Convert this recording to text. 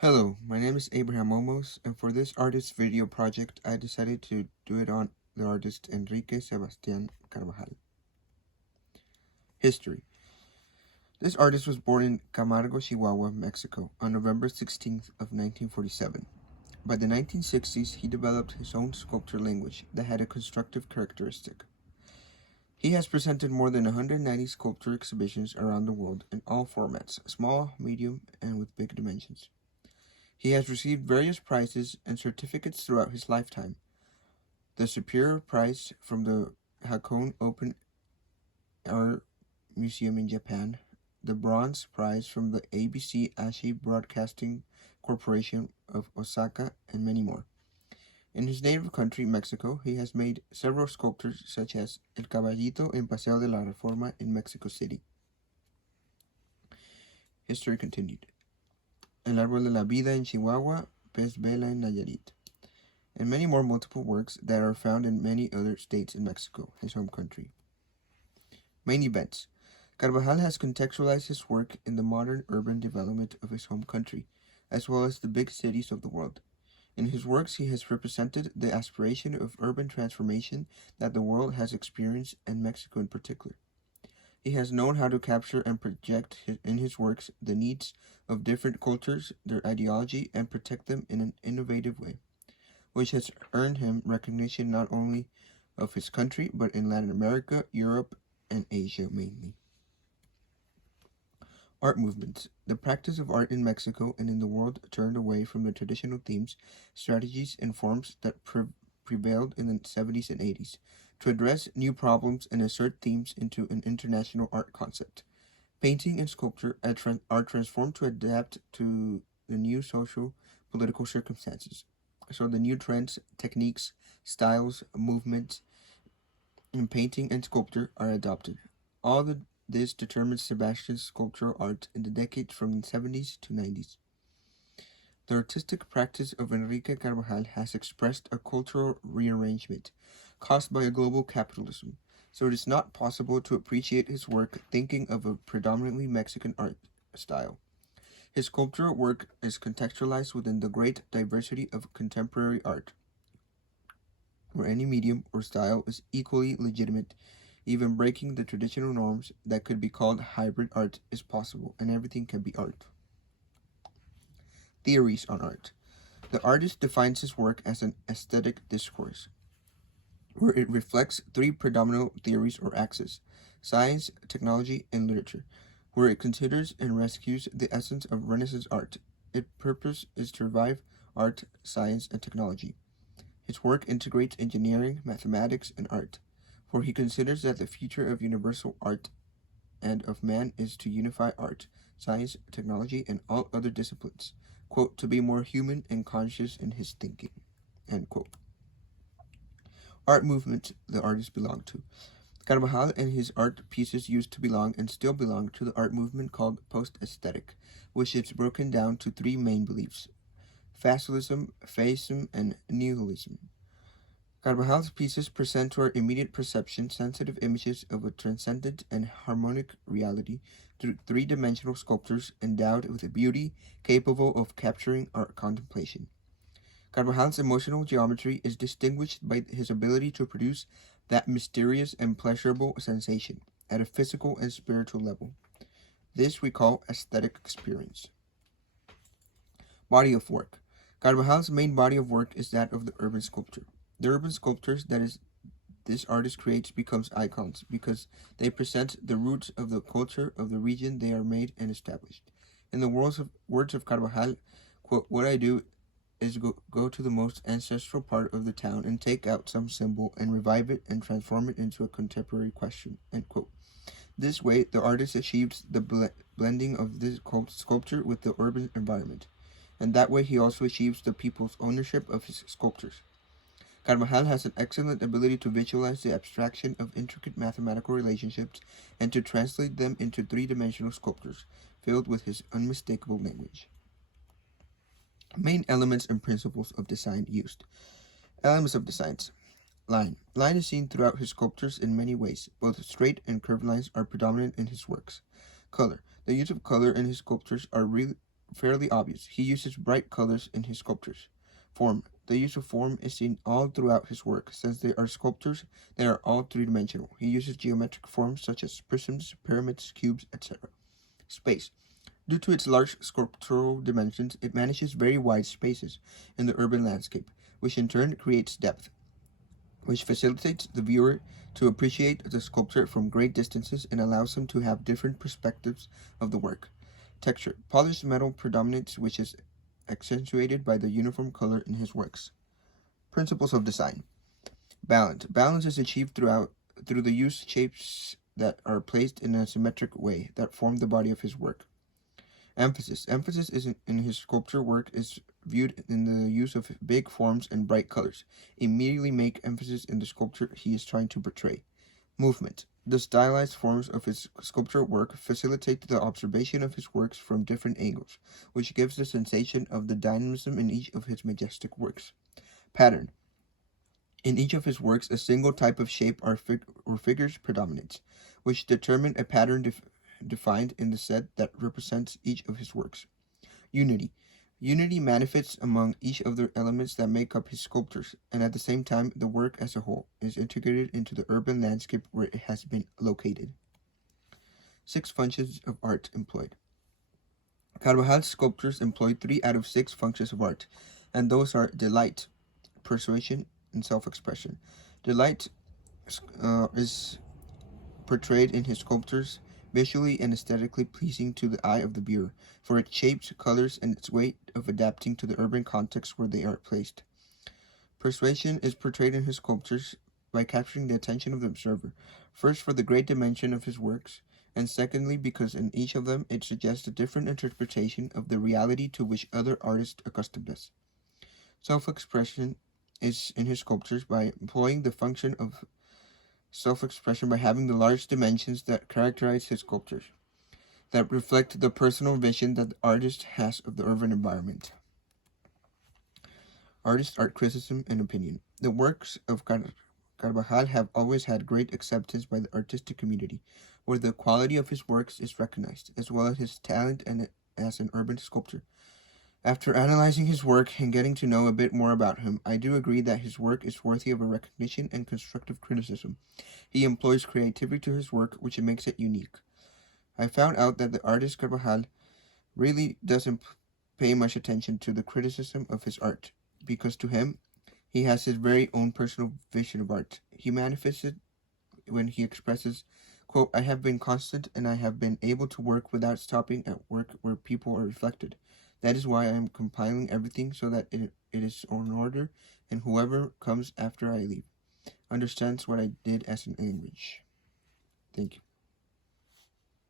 Hello, my name is Abraham Olmos, and for this artist video project, I decided to do it on the artist Enrique Sebastián Carbajal. History. This artist was born in Camargo, Chihuahua, Mexico, on November 16th of 1947. By the 1960s, he developed his own sculpture language that had a constructive characteristic. He has presented more than 190 sculpture exhibitions around the world in all formats, small, medium, and with big dimensions. He has received various prizes and certificates throughout his lifetime. The Superior Prize from the Hakone Open Air Museum in Japan, the Bronze Prize from the ABC Ashi Broadcasting Corporation of Osaka, and many more. In his native country, Mexico, he has made several sculptures such as El Caballito en Paseo de la Reforma in Mexico City. History continued. El Árbol de la Vida en Chihuahua, Pez Vela en Nayarit, and many more multiple works that are found in many other states in Mexico, his home country. Main events. Carbajal has contextualized his work in the modern urban development of his home country, as well as the big cities of the world. In his works, he has represented the aspiration of urban transformation that the world has experienced, and Mexico in particular. He has known how to capture and project in his works the needs of different cultures, their ideology, and protect them in an innovative way, which has earned him recognition not only of his country, but in Latin America, Europe, and Asia mainly. Art movements. The practice of art in Mexico and in the world turned away from the traditional themes, strategies, and forms that prevailed in the 70s and 80s to address new problems and assert themes into an international art concept. Painting and sculpture are transformed to adapt to the new social, political circumstances. So the new trends, techniques, styles, movements in painting and sculpture are adopted. This determines Sebastian's sculptural art in the decades from the 70s to 90s. The artistic practice of Enrique Carbajal has expressed a cultural rearrangement caused by a global capitalism, so it is not possible to appreciate his work thinking of a predominantly Mexican art style. His sculptural work is contextualized within the great diversity of contemporary art, where any medium or style is equally legitimate. Even breaking the traditional norms that could be called hybrid art is possible, and everything can be art. Theories on art. The artist defines his work as an aesthetic discourse, where it reflects three predominant theories or axes: science, technology, and literature, where it considers and rescues the essence of Renaissance art. Its purpose is to revive art, science, and technology. His work integrates engineering, mathematics, and art, for he considers that the future of universal art and of man is to unify art, science, technology, and all other disciplines, quote, to be more human and conscious in his thinking, end quote. Art movement the artist belonged to. Carbajal and his art pieces used to belong and still belong to the art movement called post-aesthetic, which is broken down to three main beliefs: facialism, facism, and nihilism. Carvajal's pieces present to our immediate perception sensitive images of a transcendent and harmonic reality through three-dimensional sculptures endowed with a beauty capable of capturing our contemplation. Carvajal's emotional geometry is distinguished by his ability to produce that mysterious and pleasurable sensation at a physical and spiritual level. This we call aesthetic experience. Body of work. Carvajal's main body of work is that of the urban sculpture. The urban sculptures this artist creates becomes icons because they present the roots of the culture of the region they are made and established. In the words of Carbajal, quote, what I do is go to the most ancestral part of the town and take out some symbol and revive it and transform it into a contemporary question, end quote. This way, the artist achieves the blending of this sculpture with the urban environment, and that way he also achieves the people's ownership of his sculptures. Carbajal has an excellent ability to visualize the abstraction of intricate mathematical relationships and to translate them into three-dimensional sculptures, filled with his unmistakable language. Main elements and principles of design used. Elements of designs. Line. Line is seen throughout his sculptures in many ways. Both straight and curved lines are predominant in his works. Color. The use of color in his sculptures are fairly obvious. He uses bright colors in his sculptures. Form. The use of form is seen all throughout his work, since they are sculptures that are all three-dimensional. He uses geometric forms such as prisms, pyramids, cubes, etc. Space. Due to its large sculptural dimensions, it manages very wide spaces in the urban landscape, which in turn creates depth, which facilitates the viewer to appreciate the sculpture from great distances and allows him to have different perspectives of the work. Texture. Polished metal predominates, which is accentuated by the uniform color in his works. Principles of design. Balance. Balance is achieved through the use of shapes that are placed in a symmetric way that form the body of his work. Emphasis. Emphasis in his sculpture work is viewed in the use of big forms and bright colors. Immediately make emphasis in the sculpture he is trying to portray. Movement. The stylized forms of his sculpture work facilitate the observation of his works from different angles, which gives the sensation of the dynamism in each of his majestic works. Pattern. In each of his works, a single type of shape or figures predominates, which determine a pattern defined in the set that represents each of his works. Unity. Unity manifests among each of the elements that make up his sculptures, and at the same time, the work as a whole is integrated into the urban landscape where it has been located. 6 functions of art employed. Carvajal's sculptures employ 3 out of 6 functions of art, and those are delight, persuasion, and self-expression. Delight is portrayed in his sculptures visually and aesthetically pleasing to the eye of the viewer, for its shapes, colors, and its way of adapting to the urban context where they are placed. Persuasion is portrayed in his sculptures by capturing the attention of the observer, first for the great dimension of his works, and secondly because in each of them it suggests a different interpretation of the reality to which other artists accustomed us. Self-expression is in his sculptures by employing the function of self-expression by having the large dimensions that characterize his sculptures, that reflect the personal vision that the artist has of the urban environment. Artist, art criticism, and opinion. The works of Carbajal have always had great acceptance by the artistic community, where the quality of his works is recognized, as well as his talent as an urban sculptor. After analyzing his work and getting to know a bit more about him, I do agree that his work is worthy of a recognition and constructive criticism. He employs creativity to his work, which makes it unique. I found out that the artist Carbajal really doesn't pay much attention to the criticism of his art, because to him, he has his very own personal vision of art. He manifests it when he expresses, quote, "I have been constant and I have been able to work without stopping at work where people are reflected. That is why I am compiling everything so that it is in order, and whoever comes after I leave understands what I did as an image." Thank you.